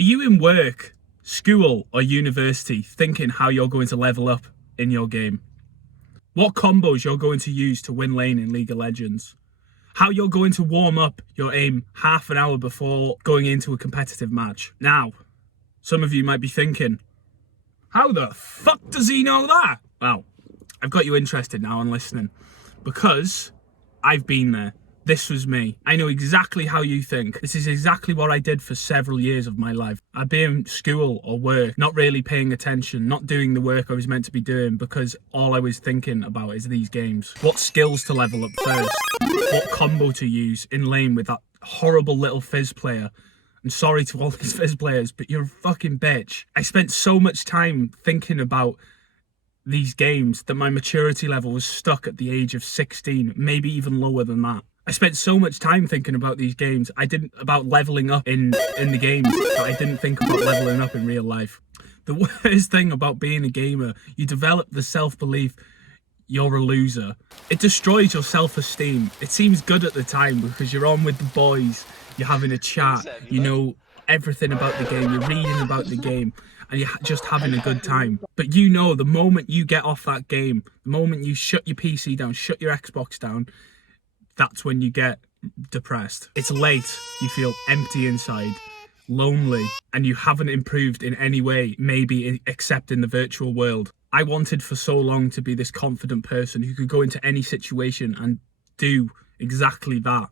Are you in work, school or university thinking how you're going to level up in your game? What combos you're going to use to win lane in League of Legends? How you're going to warm up your aim half an hour before going into a competitive match? Now, some of you might be thinking, how the fuck does he know that? Well, I've got you interested now in listening because I've been there. This was me. I know exactly how you think. This is exactly what I did for several years of my life. I'd be in school or work, not really paying attention, not doing the work I was meant to be doing because all I was thinking about is these games. What skills to level up first? What combo to use in lane with that horrible little Fizz player? I'm sorry to all these Fizz players, but you're a fucking bitch. I spent so much time thinking about these games that my maturity level was stuck at the age of 16, maybe even lower than that. I spent so much time thinking about these games. About leveling up in the games, but I didn't think about leveling up in real life. The worst thing about being a gamer, you develop the self-belief you're a loser. It destroys your self-esteem. It seems good at the time because you're on with the boys, you're having a chat, you know everything about the game, you're reading about the game, and you're just having a good time. But you know the moment you get off that game, the moment you shut your PC down, shut your Xbox down, that's when you get depressed. It's late, you feel empty inside, lonely, and you haven't improved in any way, maybe except in the virtual world. I wanted for so long to be this confident person who could go into any situation and do exactly that.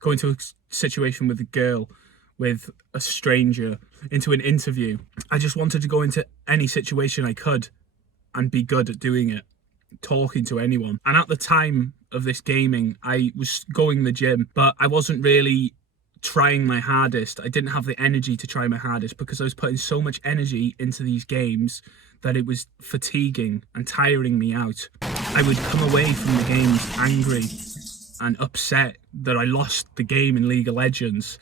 Go into a situation with a girl, with a stranger, into an interview. I just wanted to go into any situation I could and be good at doing it, talking to anyone. And at the time of this gaming, I was going to the gym, but I wasn't really trying my hardest. I didn't have the energy to try my hardest because I was putting so much energy into these games that it was fatiguing and tiring me out. I would come away from the games angry and upset that I lost the game in League of Legends.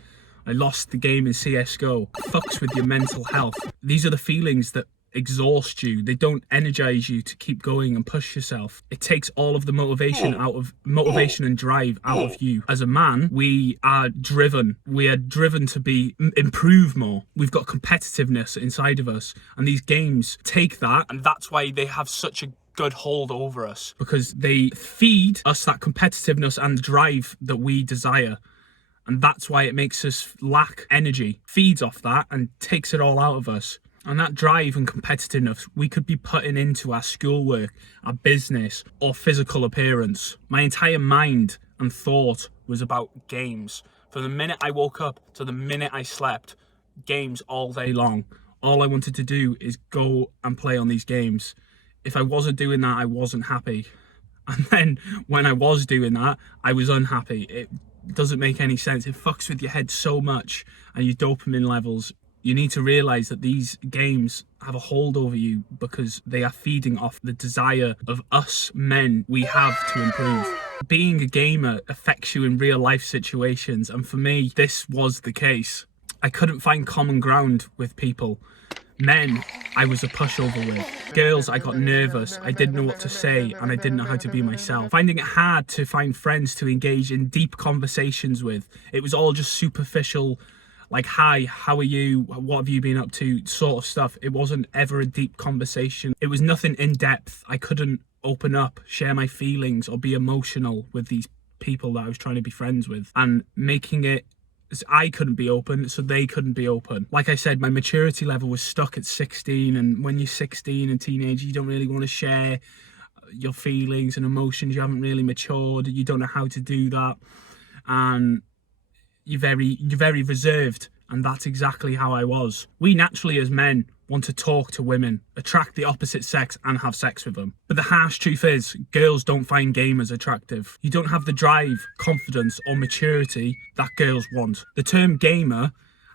I lost the game in CSGO. It fucks with your mental health. These are the feelings that exhaust you. They don't energize you to keep going and push yourself. It takes all of the motivation and drive out of you. As a man, we are driven. We are driven to improve more. We've got competitiveness inside of us, and these games take that, and that's why they have such a good hold over us, because they feed us that competitiveness and drive that we desire. And that's why it makes us lack energy, feeds off that and takes it all out of us. And that drive and competitiveness we could be putting into our schoolwork, our business, or physical appearance. My entire mind and thought was about games. From the minute I woke up to the minute I slept, games all day long. All I wanted to do is go and play on these games. If I wasn't doing that, I wasn't happy. And then when I was doing that, I was unhappy. It doesn't make any sense. It fucks with your head so much and your dopamine levels. You need to realise that these games have a hold over you because they are feeding off the desire of us men we have to improve. Being a gamer affects you in real life situations, and for me, this was the case. I couldn't find common ground with people. Men, I was a pushover with. Girls, I got nervous, I didn't know what to say, and I didn't know how to be myself. Finding it hard to find friends to engage in deep conversations with. It was all just superficial, like, hi, how are you? What have you been up to? Sort of stuff. It wasn't ever a deep conversation. It was nothing in depth. I couldn't open up, share my feelings, or be emotional with these people that I was trying to be friends with. And making it, I couldn't be open, so they couldn't be open. Like I said, my maturity level was stuck at 16, and when you're 16 and teenage, you don't really want to share your feelings and emotions. You haven't really matured. You don't know how to do that. And you're very reserved, and that's exactly how I was. We naturally as men want to talk to women, attract the opposite sex and have sex with them. But the harsh truth is, girls don't find gamers attractive. You don't have the drive, confidence or maturity that girls want. The term gamer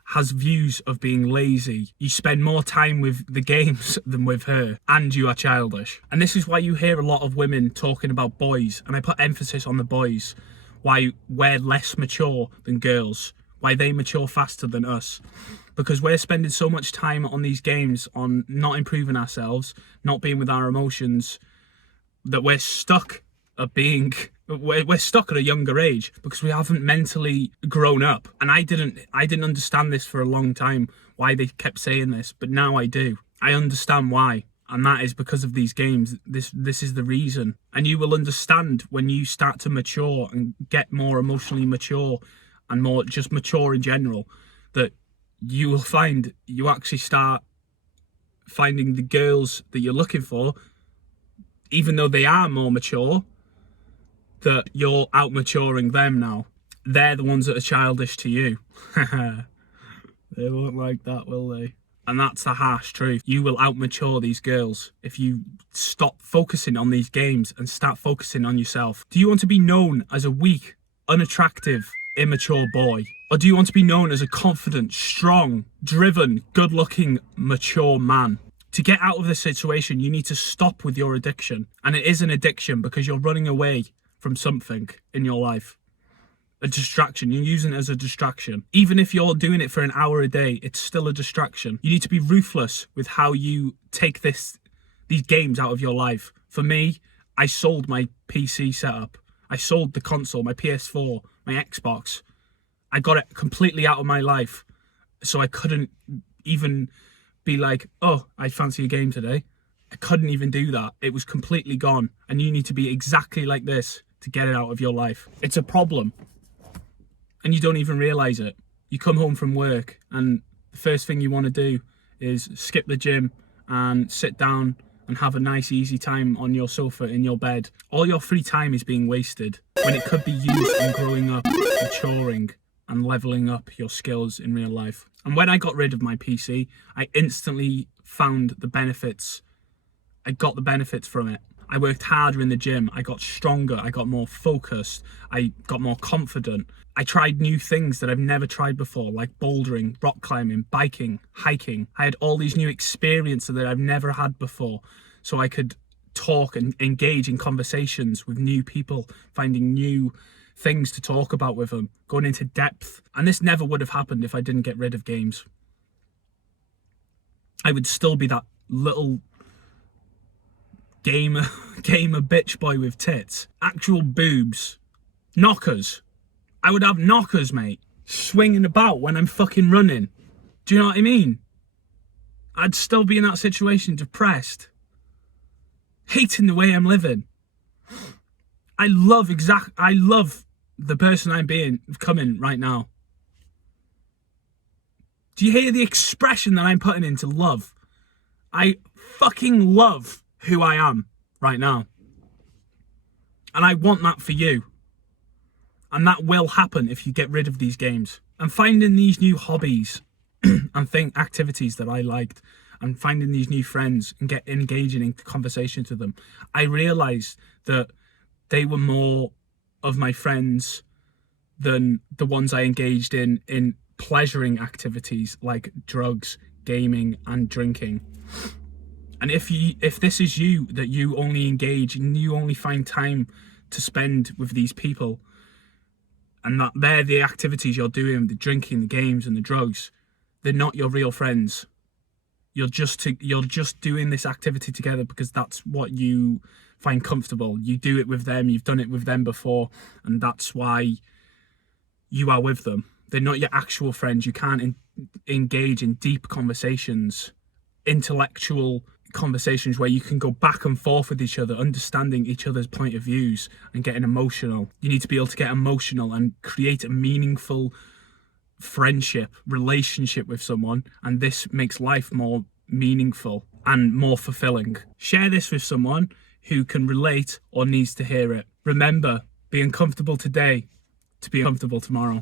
has views of being lazy. You spend more time with the games than with her, and you are childish. And this is why you hear a lot of women talking about boys, and I put emphasis on the boys. Why we're less mature than girls, why they mature faster than us. Because we're spending so much time on these games, on not improving ourselves, not being with our emotions, that we're stuck at being We're stuck at a younger age because we haven't mentally grown up. And I didn't understand this for a long time, why they kept saying this, but now I do. I understand why. And that is because of these games. This is the reason. And you will understand when you start to mature and get more emotionally mature and more just mature in general, that you will find you actually start finding the girls that you're looking for, even though they are more mature, that you're out maturing them now. They're the ones that are childish to you. They won't like that, will they? And that's the harsh truth. You will outmature these girls if you stop focusing on these games and start focusing on yourself. Do you want to be known as a weak, unattractive, immature boy? Or do you want to be known as a confident, strong, driven, good-looking, mature man? To get out of this situation, you need to stop with your addiction. And it is an addiction because you're running away from something in your life. A distraction. You're using it as a distraction. Even if you're doing it for an hour a day, it's still a distraction. You need to be ruthless with how you take these games out of your life. For me, I sold my PC setup. I sold the console, my PS4, my Xbox. I got it completely out of my life. So I couldn't even be like, oh, I fancy a game today. I couldn't even do that. It was completely gone. And you need to be exactly like this to get it out of your life. It's a problem. And you don't even realize it. You come home from work and the first thing you want to do is skip the gym and sit down and have a nice easy time on your sofa in your bed. All your free time is being wasted when it could be used in growing up, maturing and leveling up your skills in real life. And when I got rid of my PC, I instantly found the benefits. I got the benefits from it. I worked harder in the gym. I got stronger. I got more focused. I got more confident. I tried new things that I've never tried before, like bouldering, rock climbing, biking, hiking. I had all these new experiences that I've never had before. So I could talk and engage in conversations with new people, finding new things to talk about with them, going into depth. And this never would have happened if I didn't get rid of games. I would still be that little gamer bitch boy with tits. Actual boobs. Knockers. I would have knockers, mate. Swinging about when I'm fucking running. Do you know what I mean? I'd still be in that situation, depressed. Hating the way I'm living. I love the person I'm becoming right now. Do you hear the expression that I'm putting into love? I fucking love who I am right now. And I want that for you. And that will happen if you get rid of these games. And finding these new hobbies and activities that I liked, and finding these new friends and engaging in conversations with them, I realised that they were more of my friends than the ones I engaged in pleasuring activities like drugs, gaming and drinking. And if this is you, that you only engage and you only find time to spend with these people, and that they're the activities you're doing, the drinking, the games and the drugs, they're not your real friends. You're just doing this activity together because that's what you find comfortable. You do it with them, you've done it with them before, and that's why you are with them. They're not your actual friends. You can't engage in deep conversations, intellectual conversations where you can go back and forth with each other, understanding each other's point of views and getting emotional. You need to be able to get emotional and create a meaningful friendship, relationship with someone, and this makes life more meaningful and more fulfilling. Share this with someone who can relate or needs to hear it. Remember, be uncomfortable today to be uncomfortable tomorrow.